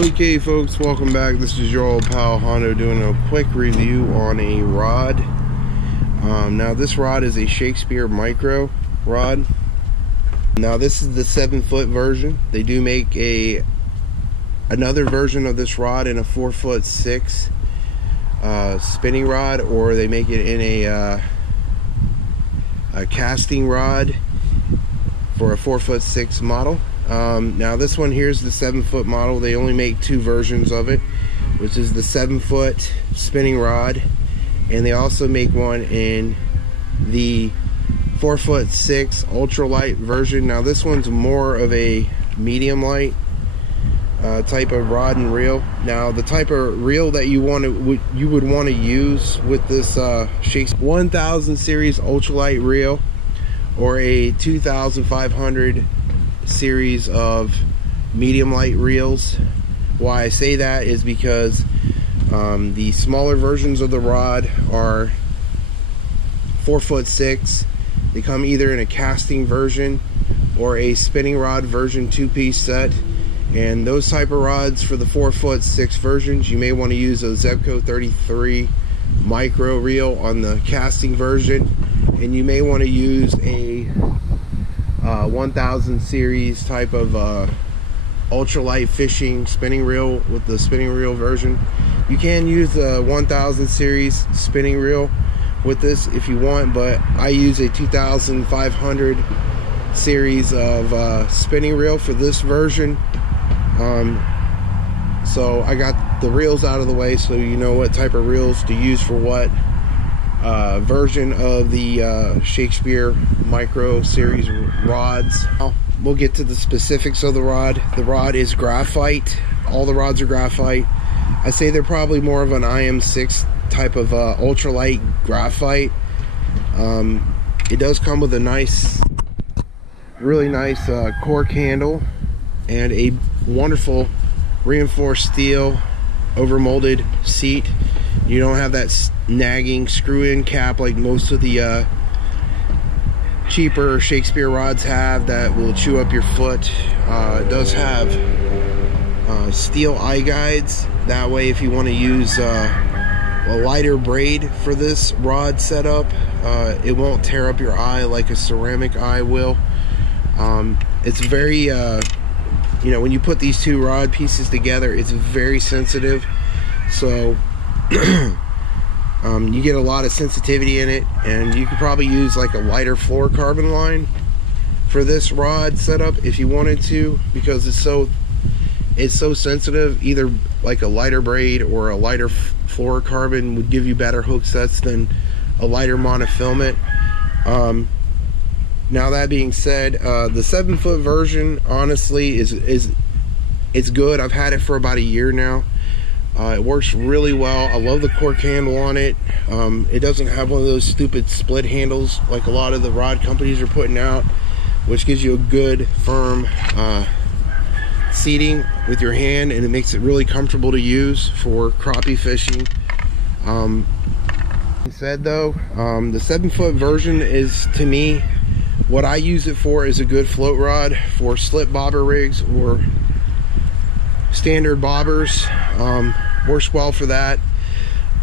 Okay folks, welcome back. This is your old pal Hondo doing a quick review on a rod. Now this rod is a Shakespeare micro rod. Now this is the 7-foot version. They do make another version of this rod in a 4'6" spinning rod, or they make it in a casting rod for a 4'6" model. Now this one here is the 7-foot model. They only make two versions of it, which is the 7-foot spinning rod, and they also make one in the 4'6" ultralight version. Now this one's more of a medium light type of rod and reel. Now the type of reel that you would want to use with this Shakespeare 1000 series ultralight reel, or a 2500 series of medium light reels. Why I say that is because the smaller versions of the rod are 4'6". They come either in a casting version or a spinning rod version 2-piece set, and those type of rods for the 4'6" versions, you may want to use a Zebco 33 micro reel on the casting version, and you may want to use a 1000 series type of ultralight fishing spinning reel with the spinning reel version. You can use the 1000 series spinning reel with this if you want, but I use a 2500 series of spinning reel for this version. So I got the reels out of the way so you know what type of reels to use for what version of the Shakespeare micro series rods. We'll get to the specifics of the rod. The rod is graphite. All the rods are graphite. I say they're probably more of an IM6 type of ultralight graphite. It does come with a nice, really nice cork handle and a wonderful reinforced steel overmolded seat. You don't have that nagging screw-in cap like most of the cheaper Shakespeare rods have that will chew up your foot. It does have steel eye guides. That way, if you want to use a lighter braid for this rod setup, it won't tear up your eye like a ceramic eye will. It's very, you know, when you put these two rod pieces together, it's very sensitive. So you get a lot of sensitivity in it, and you could probably use like a lighter fluorocarbon line for this rod setup if you wanted to, because it's so sensitive. Either like a lighter braid or a lighter fluorocarbon would give you better hook sets than a lighter monofilament. Now that being said, the 7-foot version honestly it's good. I've had it for about a year now. It works really well. I love the cork handle on it. It doesn't have one of those stupid split handles like a lot of the rod companies are putting out, which gives you a good firm seating with your hand, and it makes it really comfortable to use for crappie fishing. Said though, the 7-foot version is, to me, what I use it for is a good float rod for slip bobber rigs or standard bobbers. Works well for that.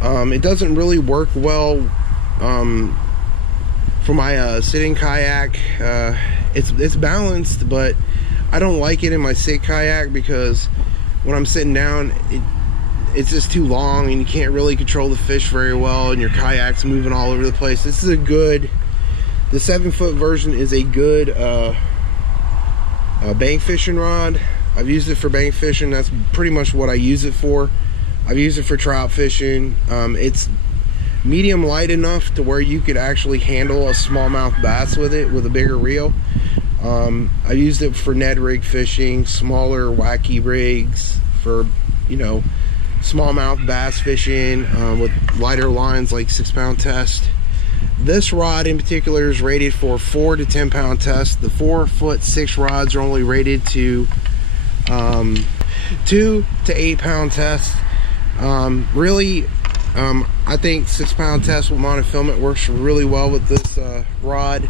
It doesn't really work well for my sitting kayak. It's balanced, but I don't like it in my sit kayak because when I'm sitting down, it's just too long and you can't really control the fish very well, and your kayak's moving all over the place. This is the 7-foot version is a good bank fishing rod. I've used it for bank fishing. That's pretty much what I use it for. I've used it for trout fishing. It's medium light enough to where you could actually handle a smallmouth bass with it with a bigger reel. I used it for Ned rig fishing, smaller wacky rigs, for, you know, smallmouth bass fishing with lighter lines like 6-pound test. This rod in particular is rated for 4 to 10 pound test. The 4'6" rods are only rated to 2 to 8 pound test. Really, I think 6-pound test with monofilament works really well with this rod.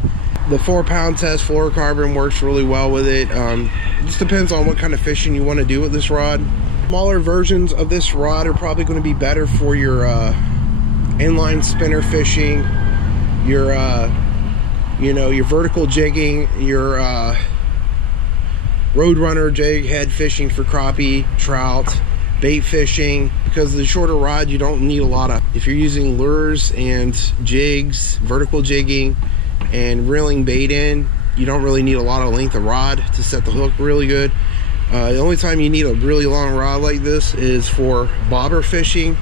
The 4-pound test fluorocarbon works really well with it. It just depends on what kind of fishing you want to do with this rod. Smaller versions of this rod are probably going to be better for your inline spinner fishing, your you know, your vertical jigging, your roadrunner jig head fishing for crappie, trout, bait fishing. Because of the shorter rod, you don't need a lot of, if you're using lures and jigs, vertical jigging and reeling bait in, you don't really need a lot of length of rod to set the hook really good. The only time you need a really long rod like this is for bobber fishing,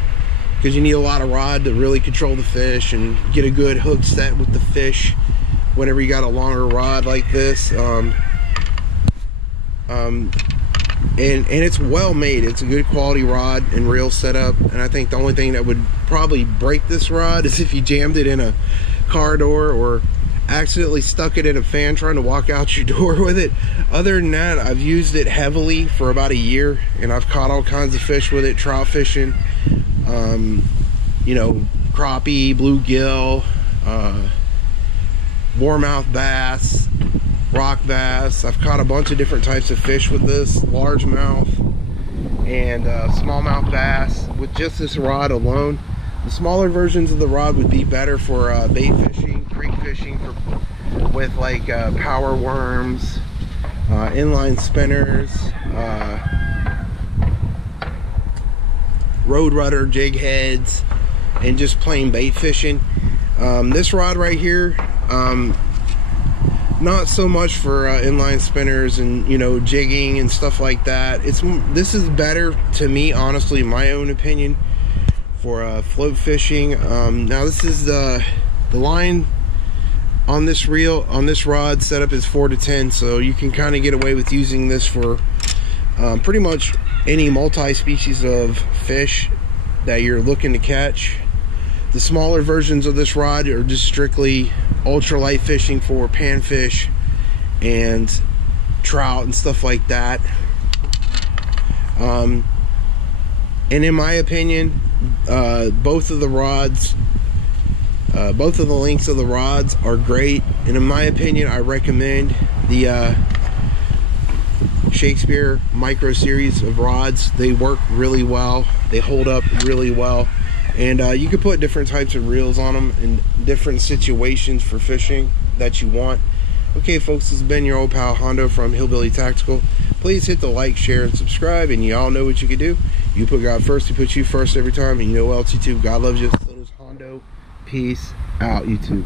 because you need a lot of rod to really control the fish and get a good hook set with the fish whenever you got a longer rod like this. And it's well made. It's a good quality rod and reel setup. And I think the only thing that would probably break this rod is if you jammed it in a car door or accidentally stuck it in a fan trying to walk out your door with it. Other than that, I've used it heavily for about a year, and I've caught all kinds of fish with it. Trout fishing, you know, crappie, bluegill, warmouth bass, rock bass. I've caught a bunch of different types of fish with this, largemouth and smallmouth bass with just this rod alone. The smaller versions of the rod would be better for bait fishing, creek fishing, with like power worms, inline spinners, roadrunner jig heads, and just plain bait fishing. This rod right here, not so much for inline spinners and, you know, jigging and stuff like that. This is better to me, honestly, in my own opinion, for float fishing. Now this is the line on this reel, on this rod setup is 4 to 10, so you can kind of get away with using this for pretty much any multi-species of fish that you're looking to catch. The smaller versions of this rod are just strictly ultralight fishing for panfish and trout and stuff like that. And in my opinion, both of the rods, both of the lengths of the rods are great. And in my opinion, I recommend the Shakespeare micro series of rods. They work really well. They hold up really well. And you can put different types of reels on them in different situations for fishing that you want. Okay, folks, this has been your old pal Hondo from Hillbilly Tactical. Please hit the like, share, and subscribe. And you all know what you can do. You put God first, He puts you first every time. And you know what else, YouTube? God loves you. So does Hondo. Peace out, YouTube.